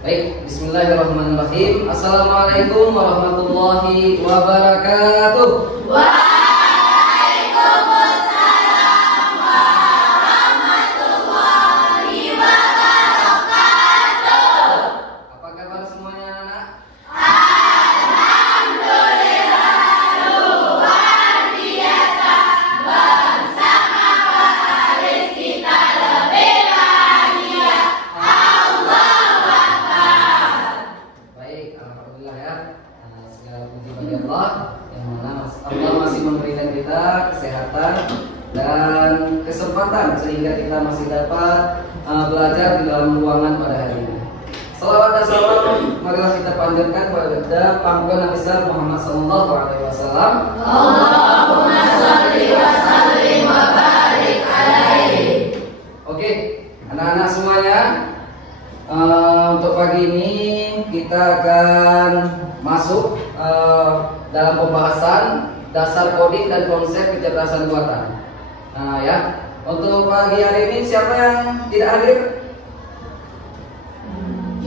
Baik, bismillahirrahmanirrahim. Assalamualaikum warahmatullahi wabarakatuh. Waalaikumsalam warahmatullahi wabarakatuh. Apa kabar semuanya anak? Alhamdulillah luar biasa. Bersama Faris kita lebih bahagia. Allahu Akbar. Baik, alhamdulillah ya. Segala puji bagi Allah yang mana Allah masih memberikan kita kesehatan dan kesempatan sehingga kita masih dapat belajar di dalam ruangan pada hari ini. Salawat dan salam marilah kita panjatkan pada panggilan Nabi besar Muhammad sallallahu alaihi wasallam. Allahumma shalli wa sallim wa barik alaihi. Oke, anak-anak semuanya, untuk pagi ini kita akan masuk dalam pembahasan dasar coding dan konsep kecerdasan buatan. Nah ya, untuk pagi hari ini siapa yang tidak hadir?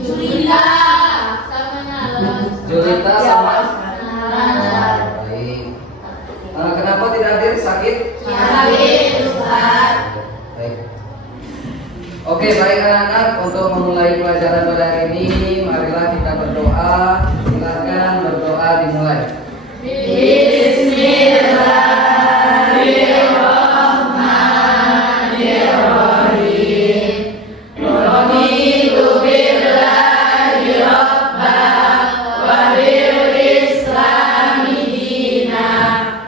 Julita sama Nalas. Julita sama Nalas. Baik. Kenapa tidak hadir? Sakit? Sakit, Ustaz. Baik. Oke, baik anak-anak, untuk memulai pelajaran pada hari ini, marilah kita berdoa. Silakan berdoa dimulai. Bismillahirrahmanirrahim. Raditu billahi rabba wa bil islami dina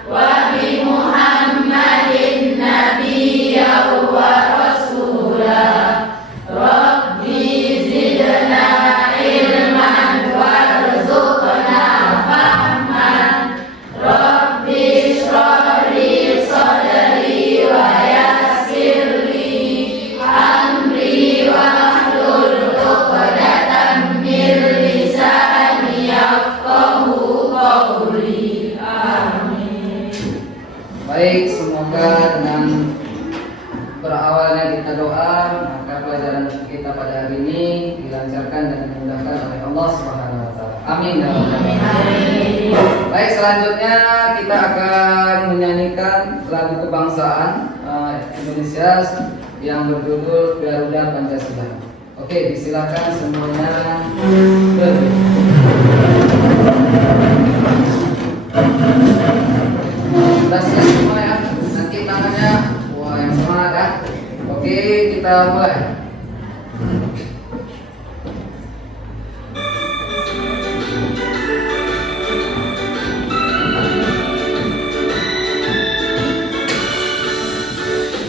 wa bi Muhammadin nabiyya wa rasula. Rabbi zidna ilman warzuqna fahman. Rabbi shrah li sadri wa yassir li amri wahlul 'uqdatam min lisani yafqahu qawli. Amin. Baik, semoga dengan berawalnya kita doa, maka pelajaran kita pada hari ini dilancarkan dan dimudahkan oleh Allah Subhanahu wa taala. Amin ya rabbal alamin. Baik, selanjutnya kita akan menyanyikan lagu kebangsaan Indonesia yang berjudul Garuda Pancasila. Oke, disilakan semuanya berdiri. Sudah siap semua ya? Nanti tangannya, wah yang semangat ya. Oke, kita mulai.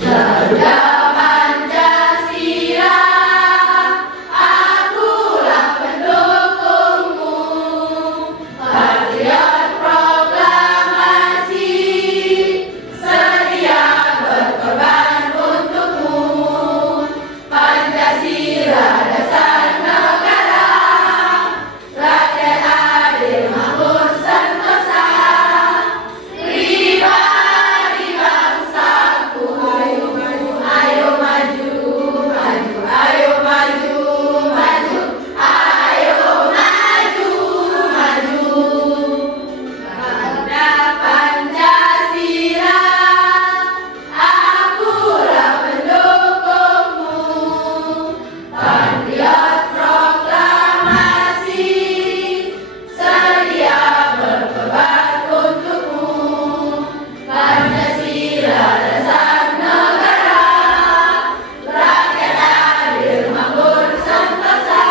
Garuda Pancasila, akulah pendukungmu. Patriot proklamasi, sedia berkorban untukmu. Pancasila dasar negara, rakyat adil makmur sentosa. Pribadi bangsaku, ayo maju, ayo maju, maju, ayo maju, maju, ayo maju, maju. Garuda Pancasila, akulah pendukungmu. Patriot proklamasi, sedia berkorban untukmu. Pancasila dasar negara, rakyat adil makmur sentosa.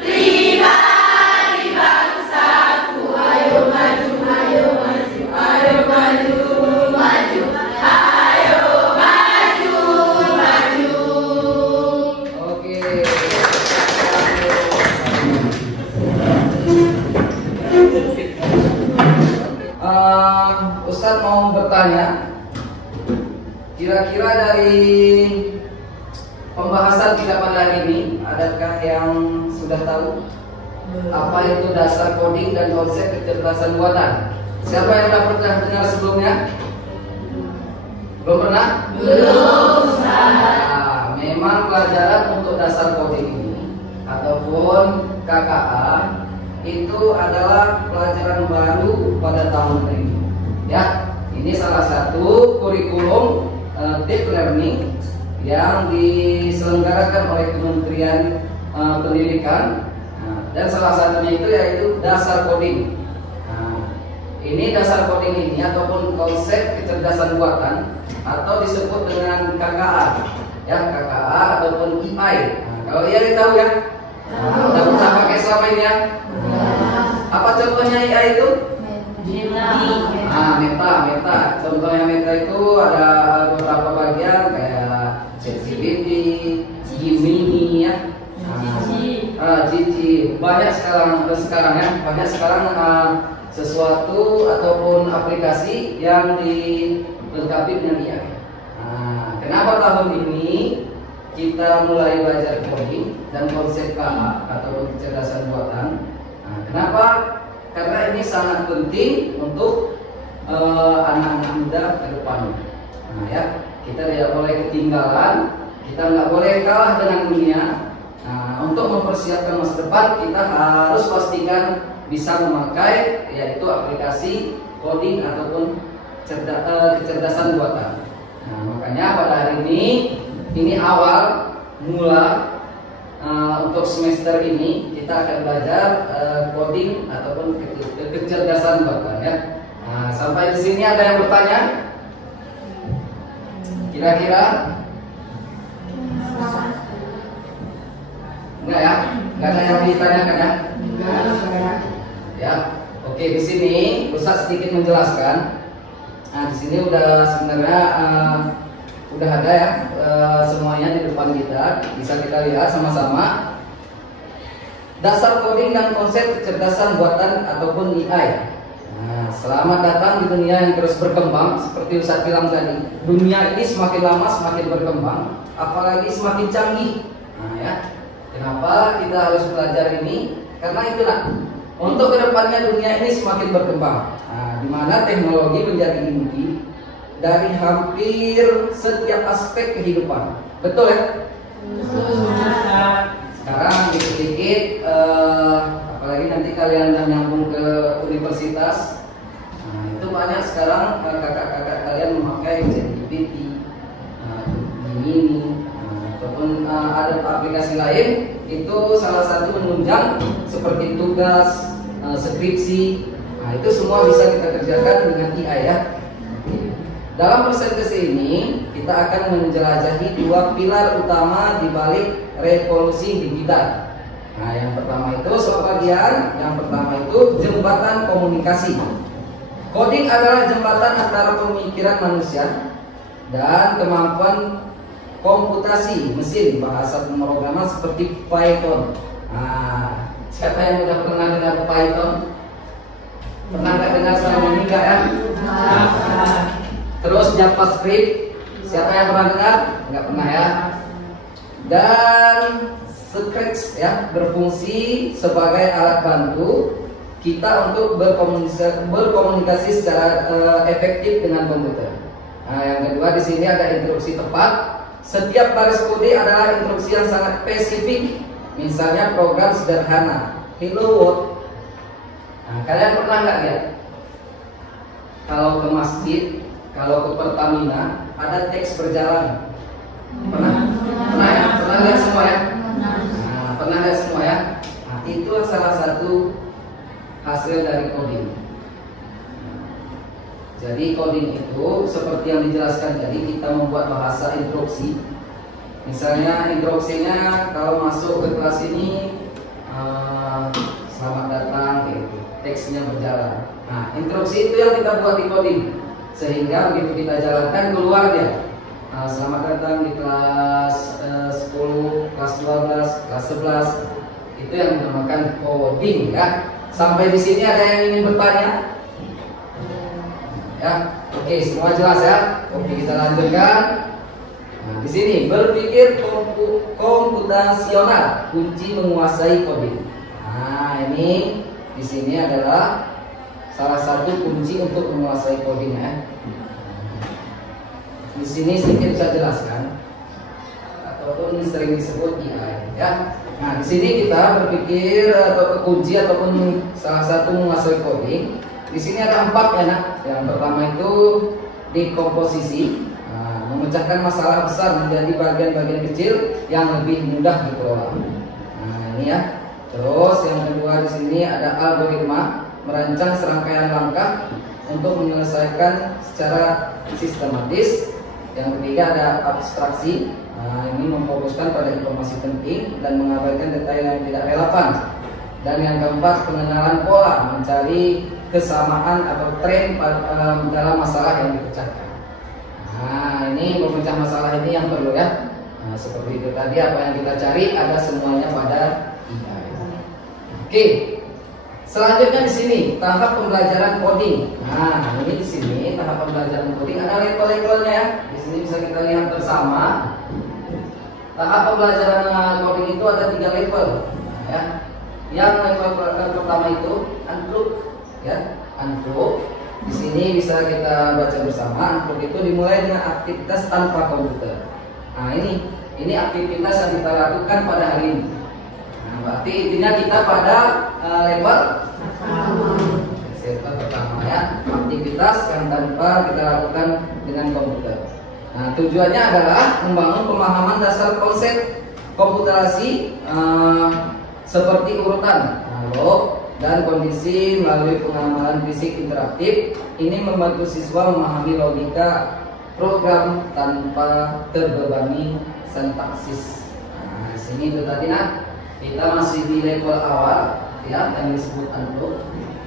Pribadi bangsaku, ayo maju, ayo maju, ayo maju, maju, ayo maju, maju. Oke. Ustadz mau bertanya, kira-kira dari pembahasan kita pada hari ini, adakah yang sudah tahu apa itu dasar coding dan konsep kecerdasan buatan? Siapa yang sudah pernah dengar sebelumnya? Belum pernah? Belum, Ustaz. Nah, memang pelajaran untuk dasar coding ini ataupun KKA itu adalah pelajaran baru pada tahun ini. Ya, ini salah satu kurikulum deep learning yang diselenggarakan oleh Kementerian Pendidikan. Dan salah satunya itu yaitu dasar coding. Ini dasar coding ini ataupun konsep kecerdasan buatan atau disebut dengan KKA, ya KKA ataupun AI. Kalau AI tahu ya, udah pernah pakai selama ini ya. Apa contohnya AI itu? Meta. Contohnya Meta itu ada beberapa bagian kayak ChatGPT, Gemini ya. Gigi banyak sekarang ya, banyak sekarang sesuatu ataupun aplikasi yang dilengkapi dengan AI. Kenapa tahun ini kita mulai belajar coding dan konsep KA ataupun kecerdasan buatan? Kenapa? Karena ini sangat penting untuk anak-anak muda ke depan. Ya, kita tidak boleh ketinggalan, kita nggak boleh kalah dengan dunia. Untuk mempersiapkan masa depan kita harus pastikan bisa memakai yaitu aplikasi coding ataupun kecerdasan buatan. Makanya pada hari ini awal mula untuk semester ini kita akan belajar coding ataupun kecerdasan buatan ya. Sampai di sini ada yang bertanya? Kira-kira? Enggak ya? Enggak ada yang ditanyakan ya? Enggak. Ya. Oke, di sini Ustaz sedikit menjelaskan. Di sini udah sebenarnya udah ada ya semuanya di depan kita. Bisa kita lihat sama-sama. Dasar coding dan konsep kecerdasan buatan ataupun AI. Selamat datang di dunia yang terus berkembang. Seperti Ustaz bilang tadi, dunia ini semakin lama semakin berkembang, apalagi semakin canggih. Ya. Kenapa kita harus belajar ini? Karena itulah untuk kedepannya dunia ini semakin berkembang, di mana teknologi menjadi inti dari hampir setiap aspek kehidupan. Betul ya? Sekarang sedikit, apalagi nanti kalian yang nyambung ke universitas, itu banyak sekarang kakak-kakak kalian memakai ChatGPT, Gemini, ataupun ada aplikasi lain. Itu salah satu menunjang seperti tugas, skripsi. Itu semua bisa kita kerjakan dengan AI ya. Dalam presentasi ini kita akan menjelajahi dua pilar utama di balik revolusi digital. Yang pertama itu sebagian, yang pertama itu jembatan komunikasi. Coding adalah jembatan antara pemikiran manusia dan kemampuan komputasi mesin bahasa pemrograman seperti Python. Siapa yang sudah pernah dengar Python? Pernah nggak dengar selama ini nggak ya? Terus JavaScript, siapa yang pernah dengar? Nggak pernah ya. Dan Scratch ya, berfungsi sebagai alat bantu kita untuk berkomunikasi secara efektif dengan komputer. Yang kedua di sini ada instruksi tepat. Setiap baris kode adalah instruksi yang sangat spesifik. Misalnya program sederhana, hello world. Kalian pernah nggak lihat? Kalau ke masjid, kalau ke Pertamina, ada teks berjalan. Pernah? Pernah ya? Pernah lihat semua ya? Pernah lihat semua ya? Itu salah satu hasil dari coding. Jadi coding itu seperti yang dijelaskan tadi, kita membuat bahasa instruksi. Misalnya instruksinya kalau masuk ke kelas ini selamat datang, gitu. Teksnya berjalan. Instruksi itu yang kita buat di coding, sehingga begitu kita jalankan keluar dia. Selamat datang di kelas 10, kelas 12, kelas 11. Itu yang dinamakan coding ya. Sampai di sini ada yang ingin bertanya? Ya, oke, semua jelas ya. Oke, kita lanjutkan. Di sini berpikir komputasional, kunci menguasai coding. Ini di sini adalah salah satu kunci untuk menguasai coding ya. Di sini sedikit saya jelaskan, ataupun sering disebut AI ya. Nah, di sini kita berpikir atau kunci ataupun salah satu menguasai coding. Di sini ada 4 ya nak. Yang pertama itu dekomposisi, memecahkan masalah besar menjadi bagian-bagian kecil yang lebih mudah dikelola. Nah, ini ya. Terus yang kedua di sini ada algoritma, merancang serangkaian langkah untuk menyelesaikan secara sistematis. Yang ketiga ada abstraksi. Nah, ini memfokuskan pada informasi penting dan mengabaikan detail yang tidak relevan. Dan yang keempat pengenalan pola, mencari kesamaan atau tren dalam masalah yang dipecahkan. Nah, ini memecah masalah ini yang perlu ya. Nah, seperti itu tadi apa yang kita cari ada semuanya pada IAI. Oke. Selanjutnya di sini tahap pembelajaran coding. Nah, ini di sini tahap pembelajaran coding ada level-levelnya ya. Di sini bisa kita lihat bersama. Tahap pembelajaran coding itu ada 3 level. Nah, ya. Yang level pertama itu unlock ya, unlock. Di sini bisa kita baca bersama. Unlock itu dimulai dengan aktivitas tanpa komputer. Nah, ini aktivitas yang kita lakukan pada hari ini. Nah, berarti intinya kita pada level pertama ya, aktivitas yang tanpa kita lakukan dengan komputer. Nah, tujuannya adalah membangun pemahaman dasar konsep komputerasi seperti urutan, log, dan kondisi melalui pengamalan fisik interaktif. Ini membantu siswa memahami logika program tanpa terbebani sintaksis. Nah, sini itu tadi nak, kita masih di level awal ya, yang disebut unlock.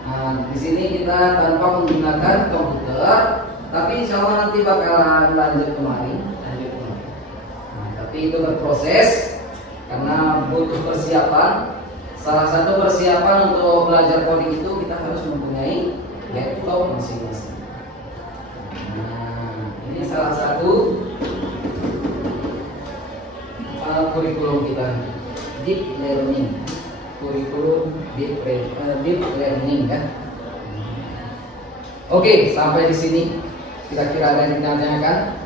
Nah, di sini kita tanpa menggunakan komputer, tapi insya Allah nanti bakalan lanjut kemari. Nah, tapi itu berproses karena butuh persiapan. Salah satu persiapan untuk belajar coding itu kita harus mempunyai laptop masing-masing. Nah, ini salah satu kurikulum kita, deep learning, kurikulum deep learning kan. Oke, sampai di sini kira-kira ada yang ditanyakan?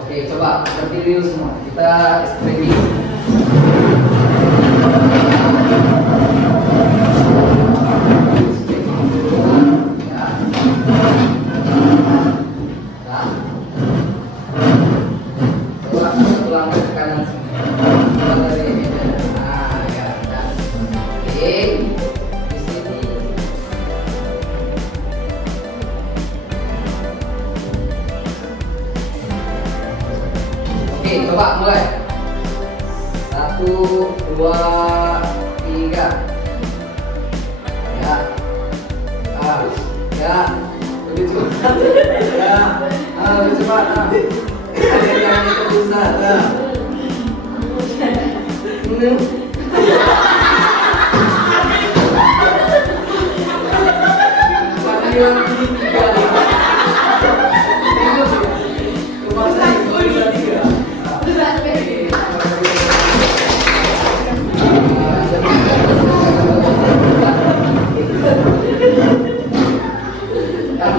Oke, coba berdiri semua, kita streaming. Oke, coba mulai. 1, 2, 3. Ya. Ya. Lebih cepat. Ya. Lebih cepat. Yang itu bisa. Ya. Ini. Yang tiga. Cuma saya bisa 3.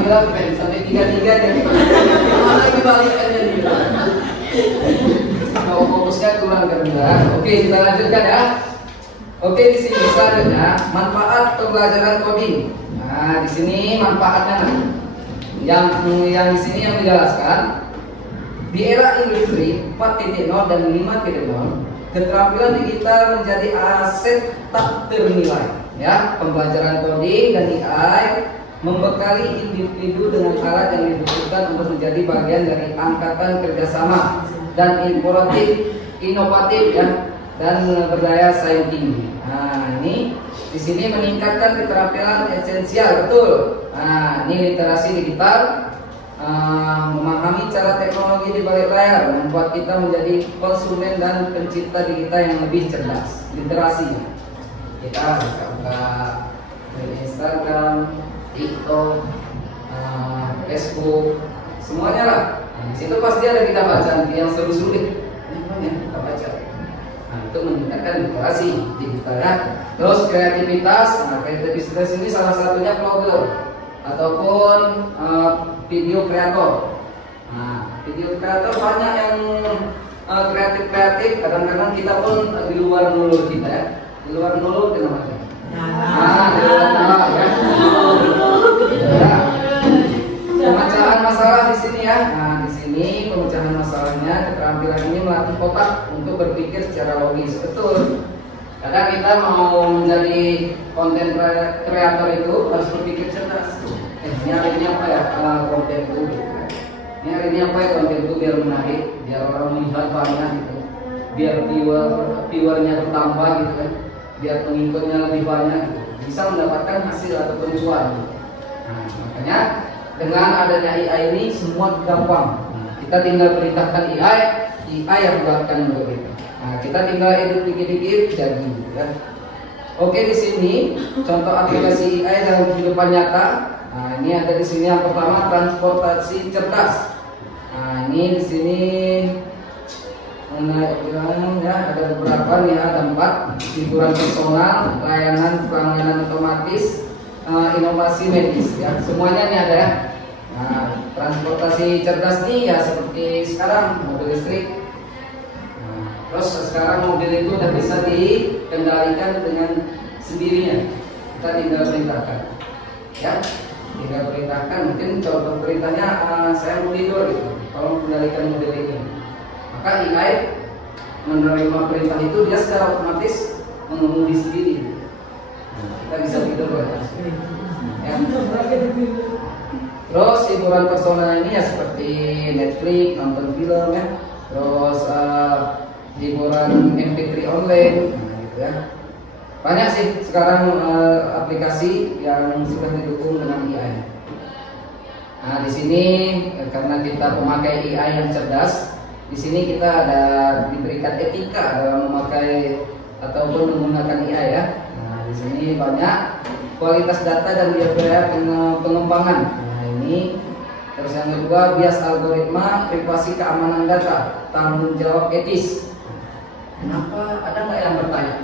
Bilang sampai 3 jadi mana kebalikannya gitu. Kalau fokusnya kurang kerendah. Oke, kita lanjutkan ya. Oke, di sini selanjutnya manfaat pembelajaran coding. Nah, di sini manfaatnya yang di sini yang dijelaskan di era industri 4.0 dan 5.0 keterampilan digital menjadi aset tak ternilai ya. Pembelajaran coding dan AI membekali individu dengan alat yang dibutuhkan untuk menjadi bagian dari angkatan kerjasama dan inovatif ya, dan berdaya saing tinggi. Nah, ini di sini meningkatkan keterampilan esensial, betul. Nah, ini literasi digital, memahami cara teknologi di balik layar, membuat kita menjadi konsumen dan pencipta digital yang lebih cerdas. Literasi, kita buka Instagram, TikTok, Facebook, semuanya lah. Nah, di situ pasti ada kita bacaan yang sulit-sulit, kita baca. Nah, itu meningkatkan literasi digital ya. Terus kreativitas, nah kreativitas ini salah satunya vlogger ataupun video kreator. Nah, video kreator banyak yang kreatif-kreatif, kadang-kadang kita pun di luar nulur kita ya. Di luar nulur kenapa? Di luar nulur ya. Ya. Pemecahan masalah di sini ya. Nah, di sini pemecahan masalahnya, keterampilan ini melatih otak untuk berpikir secara logis. Betul. Kadang kita mau menjadi konten kreator itu harus berpikir cerdas. Ini hari ini apa ya konten itu? Ini hari ini apa ya konten itu biar menarik, biar orang melihat banyak gitu, biar viewernya bertambah gitu kan, biar pengikutnya lebih banyak gitu, bisa mendapatkan hasil ataupun cuan. Nah, makanya dengan adanya AI ini semua gampang. Nah, kita tinggal perintahkan AI yang buatkan untuk kita. Nah, kita tinggal edit dikit-dikit jadi gitu kan. Oke, di sini contoh aplikasi AI dalam kehidupan nyata. Nah, ini ada di sini yang pertama transportasi cerdas. Nah, ini di sini ya ada beberapa nih, ada 4: hiburan personal, layanan pelangganan otomatis, inovasi medis ya. Semuanya nih ada ya. Nah, transportasi cerdas nih ya seperti sekarang mobil listrik. Nah, terus sekarang mobil itu udah bisa dikendalikan dengan sendirinya. Kita tinggal perintahkan. Ya, tinggal perintahkan. Mungkin contoh perintahnya saya mau tidur gitu. Tolong kendalikan mobil ini. Maka AI menerima perintah itu dia secara otomatis mengemudi sendiri. Nah, kita bisa tidur ya. Terus hiburan personal ini ya seperti Netflix, nonton film ya. Terus hiburan MP3 online, nah, gitu ya. Banyak sih sekarang aplikasi yang sudah didukung dengan AI. Nah, di sini karena kita pemakai AI yang cerdas, di sini kita ada diberikan etika dalam memakai ataupun menggunakan AI ya. Nah, di sini banyak kualitas data dan biaya pengembangan. Nah, ini terus yang kedua bias algoritma, privasi keamanan data, tanggung jawab etis. Kenapa ada nggak yang bertanya?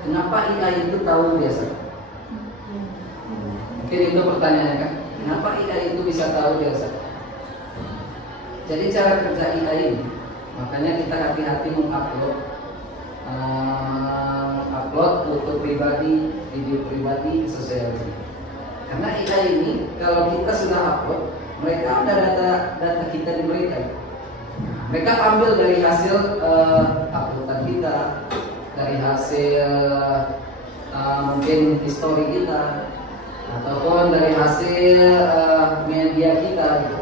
Kenapa AI itu tahu biasa? Mungkin itu pertanyaannya kan? Kenapa AI itu bisa tahu biasa? Jadi cara kerja AI ini, makanya kita hati-hati mengupload foto pribadi, video pribadi ke sosial media. Karena AI ini kalau kita sudah upload, mereka ada data kita di mereka. Mereka ambil dari hasil uploadan kita, dari hasil mungkin history kita, ataupun dari hasil media kita gitu.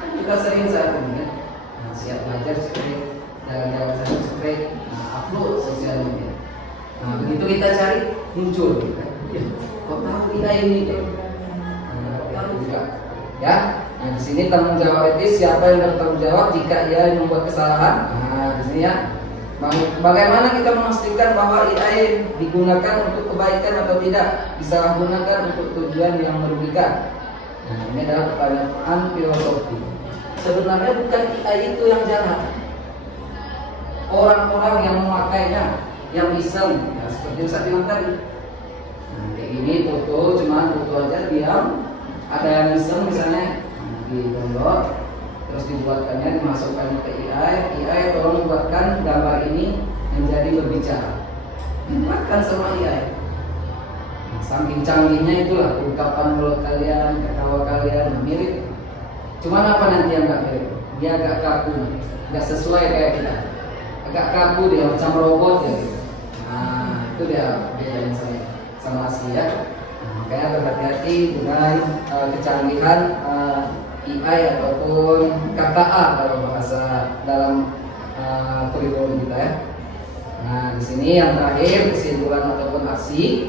Kan kita sering saat ini kan, nah, siap belajar script, jalan-jalan script, upload sosial media. Nah, begitu kita cari muncul gitu kan. Ya, kok tahu AI ini tuh? Kok tahu juga ya. Nah, di sini tanggung jawab etis, siapa yang bertanggung jawab jika ia membuat kesalahan. Nah, di sini ya. Bagaimana kita memastikan bahwa AI digunakan untuk kebaikan atau tidak, disalahgunakan untuk tujuan yang merugikan? Nah, ini adalah pertanyaan filosofi. Sebenarnya bukan AI itu yang jahat, orang-orang yang memakainya, yang iseng, ya, seperti saya bilang tadi. Nah, kayak gini foto, cuma foto aja diam. Ada yang iseng misalnya di download, terus dibuatkannya, dimasukkannya ke AI tolong buatkan gambar ini menjadi berbicara. Dibuatkan sama AI. Nah, saking canggihnya itulah ungkapan mulut kalian, ketawa kalian mirip. Cuman apa nanti yang nggak mirip? Dia agak kaku, nggak sesuai kayak kita. Agak kaku dia, macam robot ya. Nah, itu dia bedanya saya sama asli ya. Nah, makanya berhati-hati dengan kecanggihan AI ataupun KKA kalau bahasa dalam kurikulum kita ya. Nah, di sini yang terakhir kesimpulan ataupun aksi.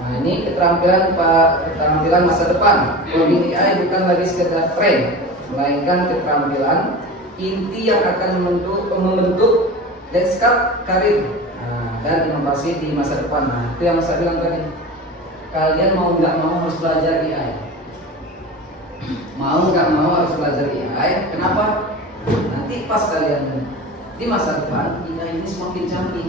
Nah, ini keterampilan masa depan. Coding AI bukan lagi sekedar tren, melainkan keterampilan inti yang akan membentuk landscape karir dan inovasi di masa depan. Nah, itu yang saya bilang tadi. Kalian mau nggak mau harus belajar AI. Mau nggak mau harus belajar AI. Kenapa? Nanti pas kalian di masa depan AI ini semakin canggih.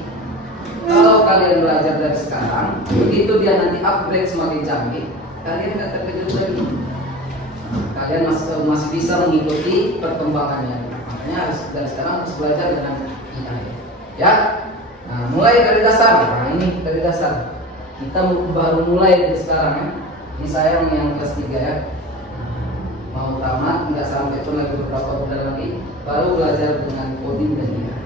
Kalau kalian belajar dari sekarang, begitu dia nanti upgrade semakin canggih, kalian nggak terkejut lagi. Kalian masih bisa mengikuti perkembangannya. Makanya harus dari sekarang harus belajar dengan AI. Ya. Nah, mulai dari dasar. Nah, ini dari dasar. Kita baru mulai dari sekarang ya. Ini saya yang kelas 3 ya. Mau tamat, nggak sampai pun lagi beberapa bulan lagi, baru belajar dengan coding dan AI.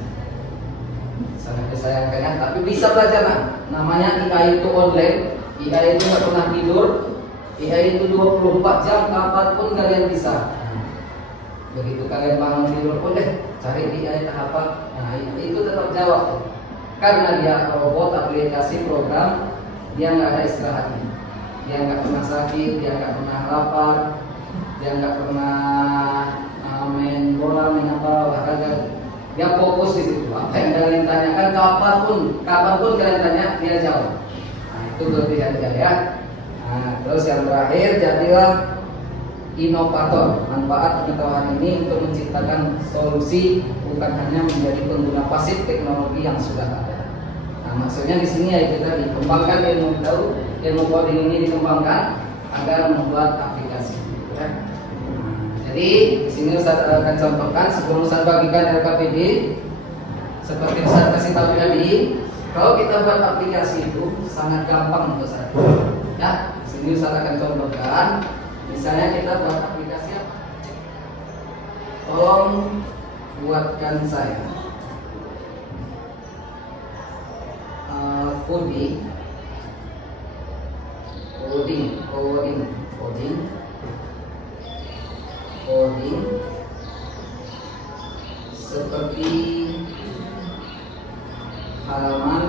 Sangat disayangkan ya, tapi bisa belajar nah. Namanya AI itu online. AI itu nggak pernah tidur. AI itu 24 jam, kapanpun kalian bisa. Begitu kalian bangun tidur pun cari di AI apa. Nah itu tetap jawab. Karena dia robot, aplikasi, program, dia nggak ada istirahatnya. Dia nggak pernah sakit, dia nggak pernah lapar, dia nggak pernah main bola, main apa, olahraga. Dia fokus di situ. Apa yang kalian tanyakan, kapanpun kalian tanya, dia jawab. Nah, itu kelebihan dia ya. Nah, terus yang terakhir, jadilah inovator. Manfaat pengetahuan ini untuk menciptakan solusi, bukan hanya menjadi pengguna pasif teknologi yang sudah ada. Nah, maksudnya di sini ya kita dikembangkan ilmu coding ini dikembangkan agar membuat aplikasi. Ya. Jadi di sini Ustaz akan contohkan sebelum Ustaz bagikan LKPD, seperti Ustaz kasih tahu tadi, kalau kita buat aplikasi itu sangat gampang untuk saya. Ya, di sini Ustaz akan contohkan. Misalnya kita buat aplikasi apa? Tolong buatkan saya coding seperti halaman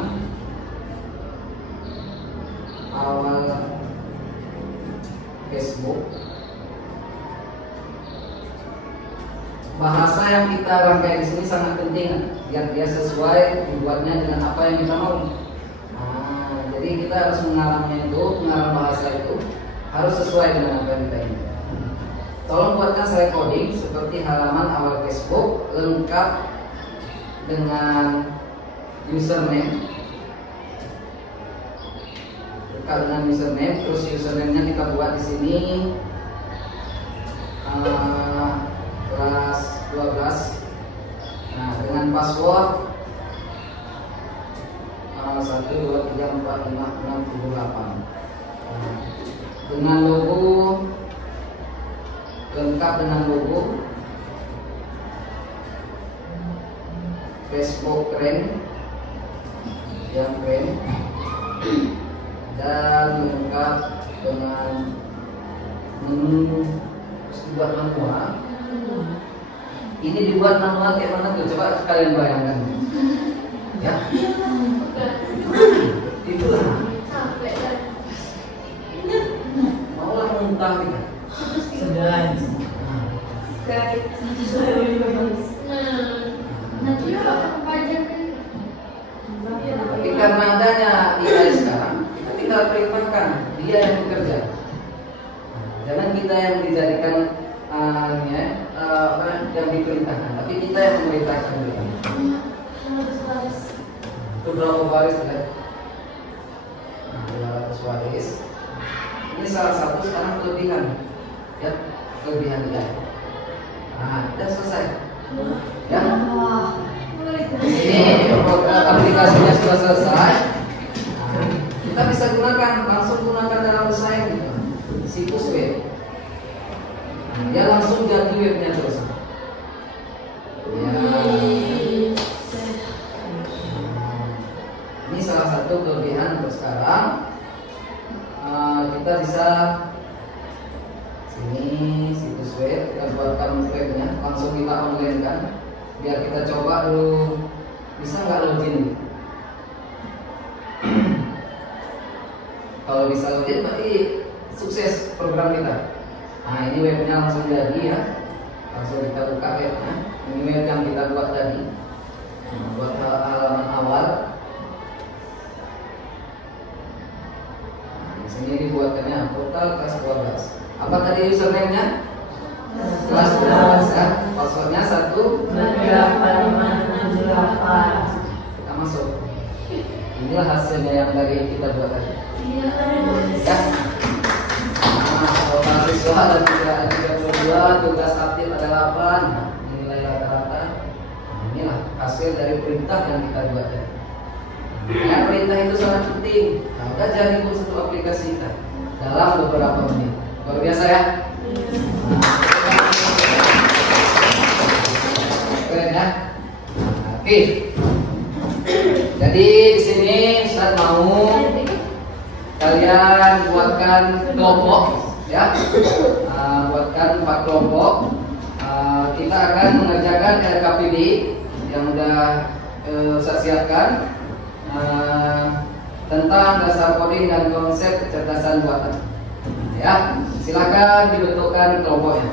awal Facebook. Bahasa yang kita rangkai di sini sangat penting, biar dia sesuai dibuatnya dengan apa yang kita mau. Nah, jadi kita harus pengarang bahasa itu harus sesuai dengan apa yang kita inginkan. Tolong buatkan saya coding seperti halaman awal Facebook lengkap dengan username. Terus username-nya kita buat di sini kelas 12. Nah, dengan password 1 2 3 4 5 6 7 8. Dengan logo lengkap dengan logo Facebook keren, yang keren, dan lengkap dengan menu. Dibuat manual. Ini dibuat manual kayak mana tuh? Coba kalian bayangkan. Ya. Itulah. Maulah muntah kita. Sedang. Tapi karena adanya AI sekarang, kita tinggal perintahkan dia yang bekerja. Jangan kita yang dijadikan yang diperintahkan, tapi kita yang memerintahkan dia. Itu berapa baris kan? 200 baris. Ini salah satu sekarang kelebihan, ya, kelebihan dia. Nah, sudah selesai. Ya. Ini aplikasinya sudah selesai. Nah, kita bisa langsung gunakan dalam bersaing gitu. Situs web. Nah, dia langsung jadi webnya terus. Ya. Ini salah satu kelebihan untuk sekarang. Kita bisa sini situs web, kita buatkan webnya, langsung kita online kan. Biar kita coba dulu, bisa nggak login? Kalau bisa login berarti sukses program kita. Nah, ini webnya langsung jadi ya. Langsung kita buka webnya. Ini web yang kita buat tadi. Nah, buat halaman awal. Nah, di sini dibuatkannya portal kelas 12. Apa tadi username-nya? Kelas 12 ya. Passwordnya 12868. Kita masuk. Inilah hasilnya yang tadi kita buat tadi. Ya. Total siswa ada 32, tugas aktif ada 8. Nilai rata-rata hasil dari perintah yang kita buat tadi. Ya, perintah itu sangat penting. Nah, udah jadi pun satu aplikasi kita dalam beberapa menit. Luar biasa ya. Keren ya. Oke. Jadi di sini Ustaz mau kalian buatkan kelompok ya. Buatkan 4 kelompok. Kita akan mengerjakan RKPD yang udah saya siapkan tentang dasar coding dan konsep kecerdasan buatan. Ya, silakan dibentukkan kelompoknya.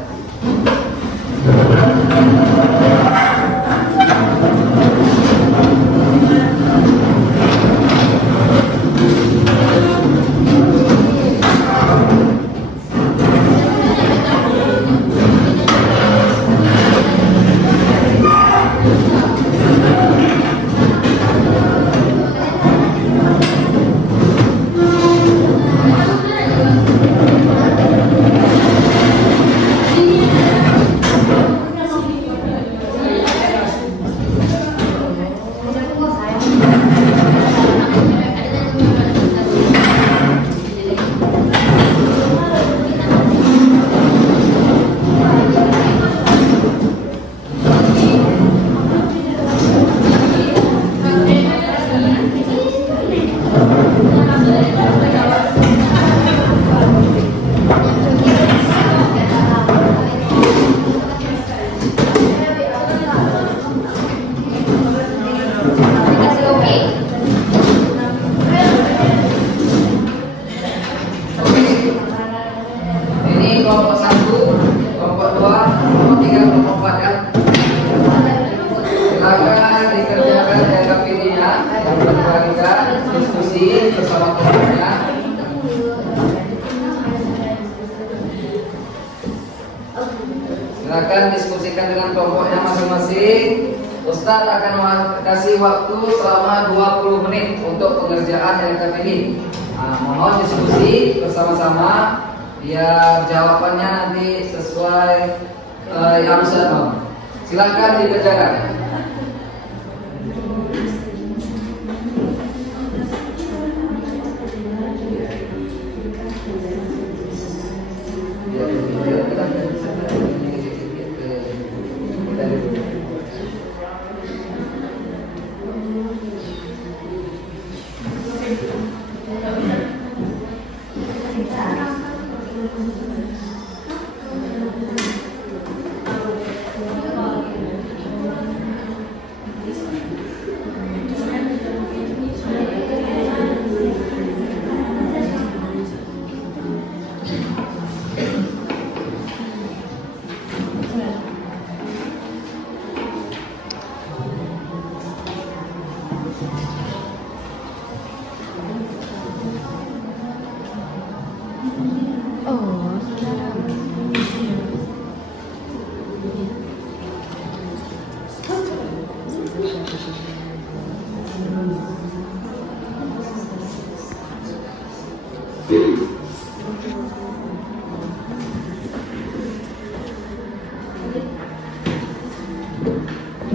Silakan diskusikan dengan kelompoknya masing-masing. Ustadz akan kasih waktu selama 20 menit untuk pengerjaan RKPD. Mohon diskusi bersama-sama biar jawabannya nanti sesuai yang Ustadz mau. Silakan dikerjakan.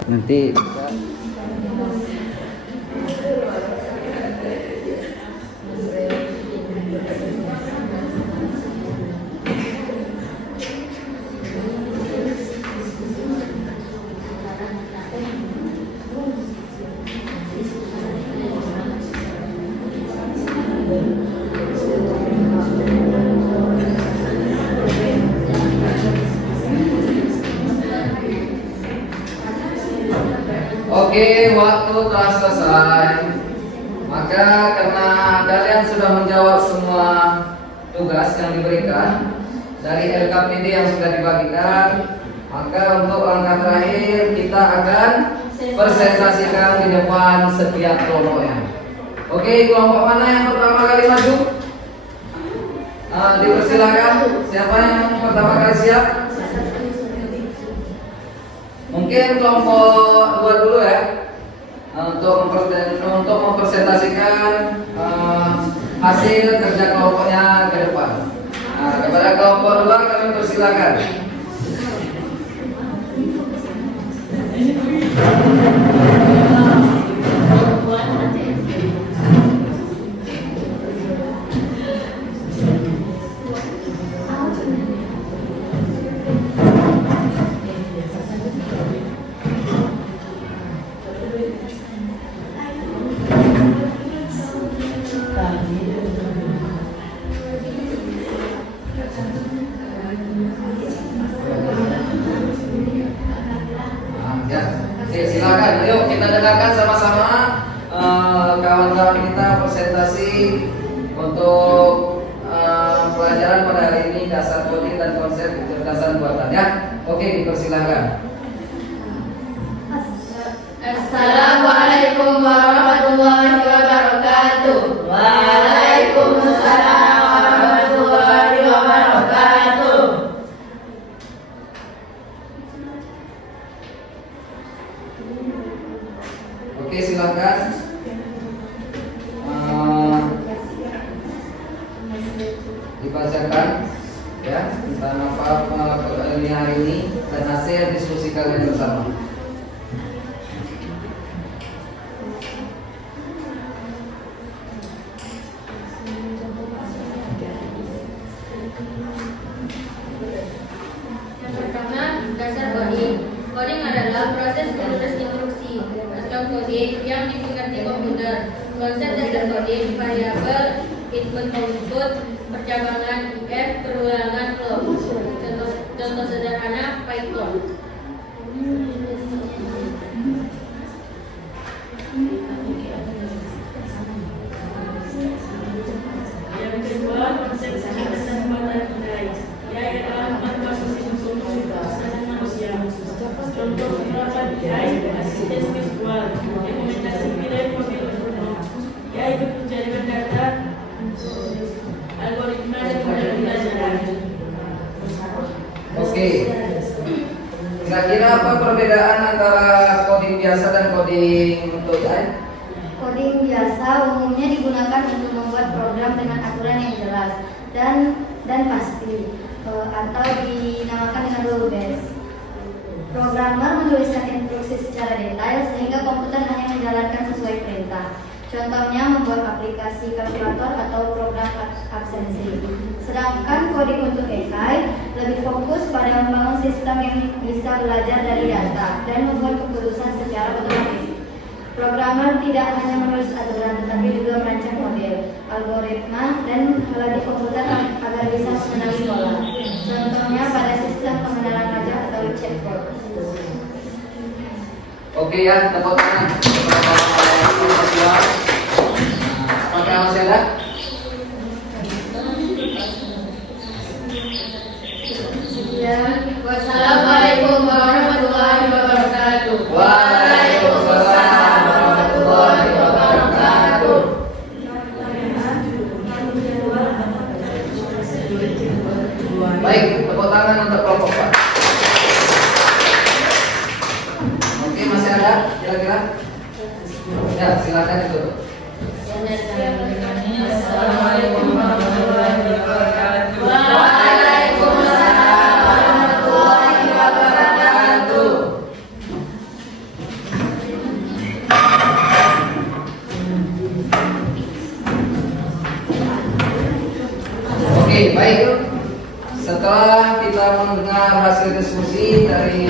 Nanti Oke, waktu telah selesai. Maka karena kalian sudah menjawab semua tugas yang diberikan dari LKPD yang sudah dibagikan, maka untuk langkah terakhir kita akan presentasikan di depan setiap kelompoknya. Oke, kelompok mana yang pertama kali maju? Dipersilakan. Siapa yang pertama kali siap? Mungkin kelompok 2 dulu ya, untuk mempresentasikan hasil kerja kelompoknya ke depan. Kepada kelompok 2 kami persilakan. Oke, silakan. Yuk kita dengarkan sama-sama kawan-kawan kita presentasi untuk pelajaran pada hari ini, dasar coding dan konsep kecerdasan buatan ya. Oke, dipersilahkan. Assalamualaikum warahmatullahi wabarakatuh. Waalaikumsalam warahmatullahi wabarakatuh. Oke, silakan. Dibacakan ya tentang apa pengalaman hari ini dan hasil diskusi kalian bersama. Yang pertama, dasar coding. Coding adalah proses menulis instruksi atau kode yang dimengerti komputer. Konsep dasar coding, variabel, input/output, percabangan if, perulangan loop. Contoh sederhana Python. Yang kedua, konsep kecerdasan buatan AI. AI adalah proses untuk kecerdasan manusia. Contoh beberapa AI, asisten visual, implementasi nilai mobil otonom. AI bekerja dengan data, algoritma dan model pembelajaran. Oke. Kira-kira apa perbedaan antara coding biasa dan coding untuk AI? Coding biasa umumnya digunakan untuk membuat program dengan aturan yang jelas dan pasti, atau dinamakan dengan rule based. Programmer menuliskan instruksi secara detail sehingga komputer hanya menjalankan sesuai perintah. Contohnya membuat aplikasi kalkulator atau program absensi. Sedangkan coding untuk AI lebih fokus pada membangun sistem yang bisa belajar dari data dan membuat keputusan secara otomatis. Programmer tidak hanya menulis aturan tetapi juga merancang model, algoritma, dan melatih komputer agar bisa mengenali pola. Contohnya pada sistem pengenalan wajah atau chatbot. Oke ya, tepuk tangan. Apakah masih ada? Ya. Wassalamualaikum warahmatullahi wabarakatuh. Waalaikumsalam warahmatullahi wabarakatuh. Baik, tepuk tangan untuk kelompok Pak. Oke, masih ada kira-kira? Ya, silakan ditutup. Assalamualaikum warahmatullahi wabarakatuh. Waalaikumsalam warahmatullahi wabarakatuh. Oke, baik. Setelah kita mendengar hasil diskusi dari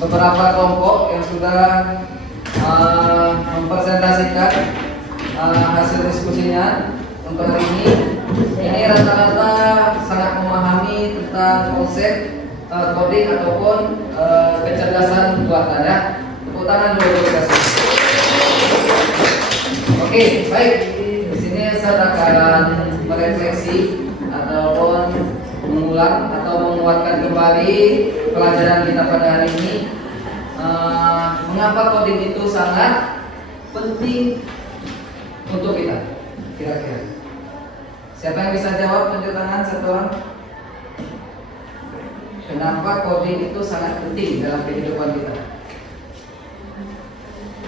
beberapa kelompok yang sudah mempresentasikan hasil diskusinya untuk hari ini rata-rata sangat memahami tentang konsep coding ataupun kecerdasan buatan ya. Tepuk tangan dulu untuk kita semua. Oke, baik. Di sini saya akan merefleksi ataupun mengulang atau menguatkan kembali pelajaran kita pada hari ini. Mengapa coding itu sangat penting untuk kita? Kira-kira siapa yang bisa jawab? Tunjuk tangan satu orang. Kenapa coding itu sangat penting dalam kehidupan kita?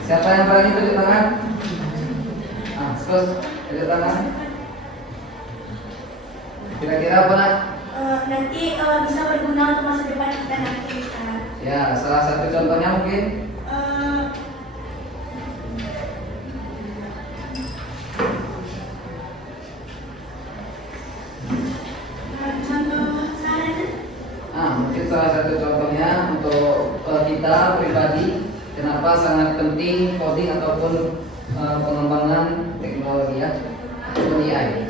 Siapa yang berani tunjuk tangan? Terus tunjuk tangan. Kira-kira apa nak? nanti bisa berguna untuk masa depan kita nanti. Ya, salah satu contohnya mungkin. Mungkin salah satu contohnya untuk kita pribadi, kenapa sangat penting coding ataupun pengembangan teknologi ya, ataupun AI.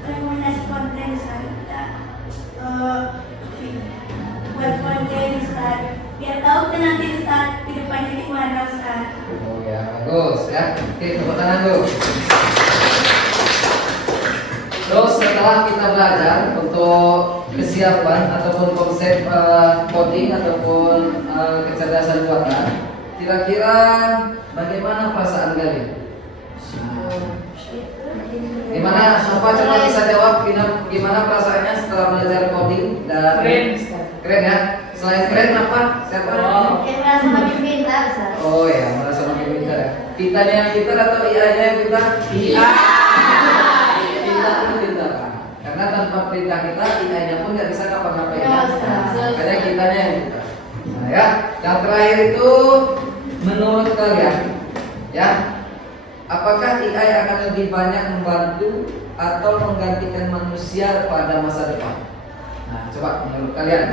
Rekomendasi konten kita buat konten Ustaz, biar tahu kita nanti Ustaz di depannya gimana Ustaz. Oh ya, bagus ya. Oke, tepuk tangan dulu. Terus setelah kita belajar untuk kesiapan ataupun konsep coding ataupun kecerdasan buatan, kira-kira bagaimana perasaan kalian? Gimana? Coba bisa jawab gimana perasaannya setelah belajar coding dan keren ya. Selain keren apa? Siapa? Merasa makin pintar Ustaz. Oh ya, merasa makin pintar ya. Kitanya yang pintar atau IA-nya yang pintar? Pintar. Karena tanpa perintah kita, AI-nya pun nggak bisa ngapa-ngapain. Makanya kitanya yang pintar. Nah ya, yang terakhir itu menurut kalian, ya, apakah AI akan lebih banyak membantu atau menggantikan manusia pada masa depan? Nah, coba menurut kalian.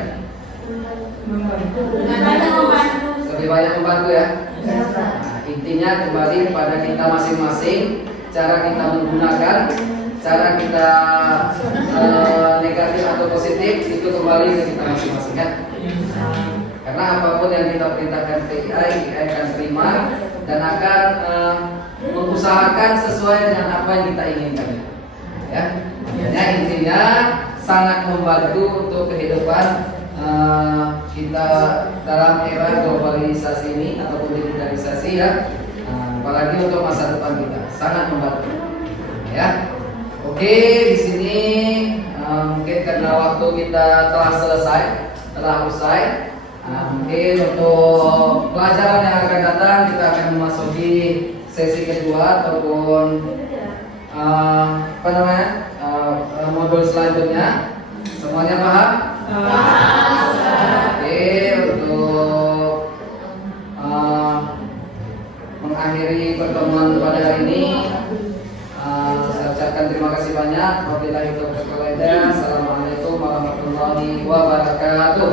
Lebih banyak membantu ya. Nah, intinya kembali kepada kita masing-masing, cara kita menggunakan, cara kita negatif atau positif itu kembali ke kita masing-masing ya. Karena apapun yang kita perintahkan ke AI akan terima dan akan mengusahakan sesuai dengan apa yang kita inginkan. Ya, intinya sangat membantu untuk kehidupan kita dalam era globalisasi ini ataupun digitalisasi ya. Apalagi untuk masa depan kita sangat membantu. Ya, oke, di sini mungkin karena waktu kita telah usai. Mungkin untuk pelajaran yang akan datang kita akan memasuki sesi kedua ataupun modul selanjutnya. Semuanya paham? Oke, untuk mengakhiri pertemuan pada hari ini, saya ucapkan terima kasih banyak. Wabillahi taufiq wal hidayah. Assalamualaikum warahmatullahi wabarakatuh.